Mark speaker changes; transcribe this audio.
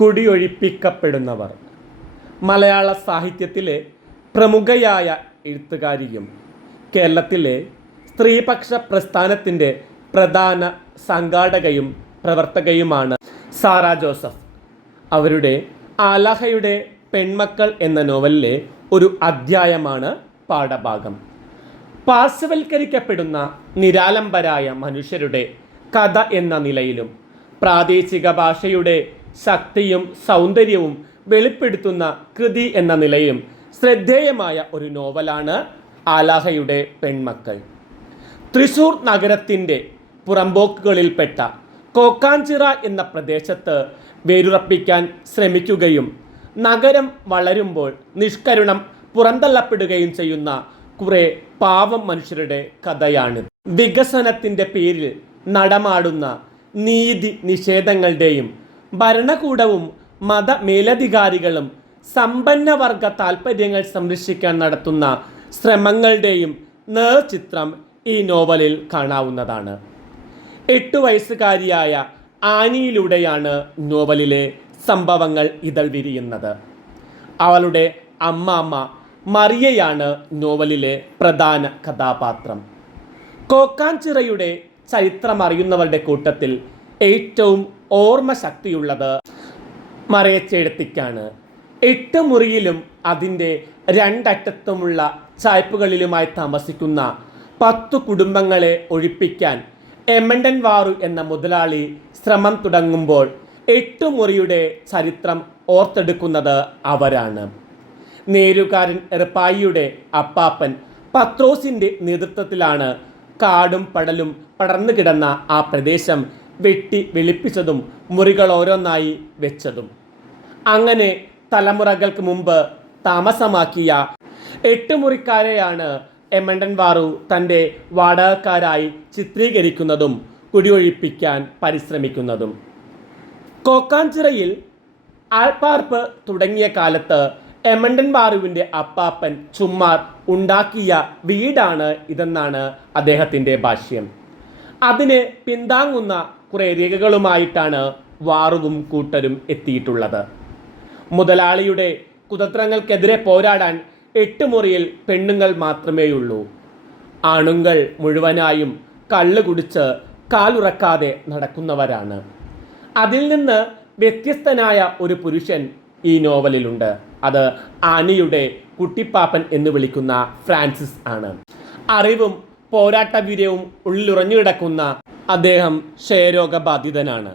Speaker 1: കുടിയൊഴിപ്പിക്കപ്പെടുന്നവർ. മലയാള സാഹിത്യത്തിലെ പ്രമുഖയായ എഴുത്തുകാരിയും കേരളത്തിലെ സ്ത്രീപക്ഷ പ്രസ്ഥാനത്തിന്റെ പ്രധാന സംഘാടകയും പ്രവർത്തകയുമാണ് സാറ ജോസഫ്. അവരുടെ ആലഹയുടെ പെൺമക്കൾ എന്ന നോവലിലെ ഒരു അധ്യായമാണ് പാഠഭാഗം. പാർശ്വവൽക്കരിക്കപ്പെടുന്ന നിരാലംബരായ മനുഷ്യരുടെ കഥ എന്ന നിലയിലും പ്രാദേശിക ഭാഷയുടെ ശക്തിയും സൗന്ദര്യവും വെളിപ്പെടുത്തുന്ന കൃതി എന്ന നിലയും ശ്രദ്ധേയമായ ഒരു നോവലാണ് ആലാഹയുടെ പെൺമക്കൾ. തൃശൂർ നഗരത്തിന്റെ പുറമ്പോക്കുകളിൽപ്പെട്ട കോക്കാഞ്ചിറ എന്ന പ്രദേശത്ത് വേരുറപ്പിക്കാൻ ശ്രമിക്കുകയും നഗരം വളരുമ്പോൾ നിഷ്കരുണം പുറന്തള്ളപ്പെടുകയും ചെയ്യുന്ന കുറേ പാവം മനുഷ്യരുടെ കഥയാണ്. വികസനത്തിന്റെ പേരിൽ നടമാടുന്ന നീതി നിഷേധങ്ങളുടെയും ഭരണകൂടവും മത മേലധികാരികളും സമ്പന്നവർഗ താൽപ്പര്യങ്ങൾ സംരക്ഷിക്കാൻ നടത്തുന്ന ശ്രമങ്ങളുടെയും നേർചിത്രം ഈ നോവലിൽ കാണാവുന്നതാണ്. എട്ടു വയസ്സുകാരിയായ ആനിയിലൂടെയാണ് നോവലിലെ സംഭവങ്ങൾ ഇതൾ വിരിയുന്നത്. അവളുടെ അമ്മാമ്മ മറിയയാണ് നോവലിലെ പ്രധാന കഥാപാത്രം. കോക്കാഞ്ചിറയുടെ ചരിത്രം അറിയുന്നവരുടെ കൂട്ടത്തിൽ ഏറ്റവും ഓർമ്മശക്തിയുള്ളത് മറയച്ചെടുത്തിക്കാണ് എട്ട് മുറിയിലും അതിന്റെ രണ്ടറ്റത്തുമുള്ള ചായ്പുകളിലുമായി താമസിക്കുന്ന പത്തു കുടുംബങ്ങളെ ഒഴിപ്പിക്കാൻ എമണ്ടൻ വാറു എന്ന മുതലാളി ശ്രമം തുടങ്ങുമ്പോൾ എട്ട് മുറിയുടെ ചരിത്രം ഓർത്തെടുക്കുന്നത് അവരാണ്. നേരുകാരൻ എറുപ്പായിയുടെ അപ്പാപ്പൻ പത്രോസിന്റെ നേതൃത്വത്തിലാണ് കാടും പടലും പടർന്നു കിടന്ന ആ പ്രദേശം വെട്ടി വെളുപ്പിച്ചതും മുറികൾ ഓരോന്നായി വെച്ചതും. അങ്ങനെ തലമുറകൾക്ക് മുമ്പ് താമസമാക്കിയ എട്ട് മുറിക്കാരെയാണ് എമണ്ടൻ വാറു തന്റെ വാടകക്കാരായി ചിത്രീകരിക്കുന്നതും കുടിയൊഴിപ്പിക്കാൻ പരിശ്രമിക്കുന്നതും. കോക്കാഞ്ചിറയിൽ ആൾപ്പാർപ്പ് തുടങ്ങിയ കാലത്ത് എമണ്ടൻ വാറുവിന്റെ അപ്പാപ്പൻ ചുമ്മാർ ഉണ്ടാക്കിയ വീടാണ് ഇതെന്നാണ് അദ്ദേഹത്തിന്റെ ഭാഷ്യം. അതിനെ പിന്താങ്ങുന്ന കുറേ രേഖകളുമായിട്ടാണ് വാറുവും കൂട്ടരും എത്തിയിട്ടുള്ളത്. മുതലാളിയുടെ കുതന്ത്രങ്ങൾക്കെതിരെ പോരാടാൻ എട്ട് മുറിയിൽ പെണ്ണുങ്ങൾ മാത്രമേയുള്ളൂ. ആണുങ്ങൾ മുഴുവനായും കള്ള് കുടിച്ച് കാലുറക്കാതെ നടക്കുന്നവരാണ്. അതിൽ നിന്ന് വ്യത്യസ്തനായ ഒരു പുരുഷൻ ഈ നോവലിലുണ്ട്. അത് ആനിയുടെ കുട്ടിപ്പാപ്പൻ എന്ന് വിളിക്കുന്ന ഫ്രാൻസിസ് ആണ്. അറിവും പോരാട്ടവീര്യവും ഉള്ളിലുറഞ്ഞു കിടക്കുന്ന അദ്ദേഹം ക്ഷയരോഗബാധിതനാണ്.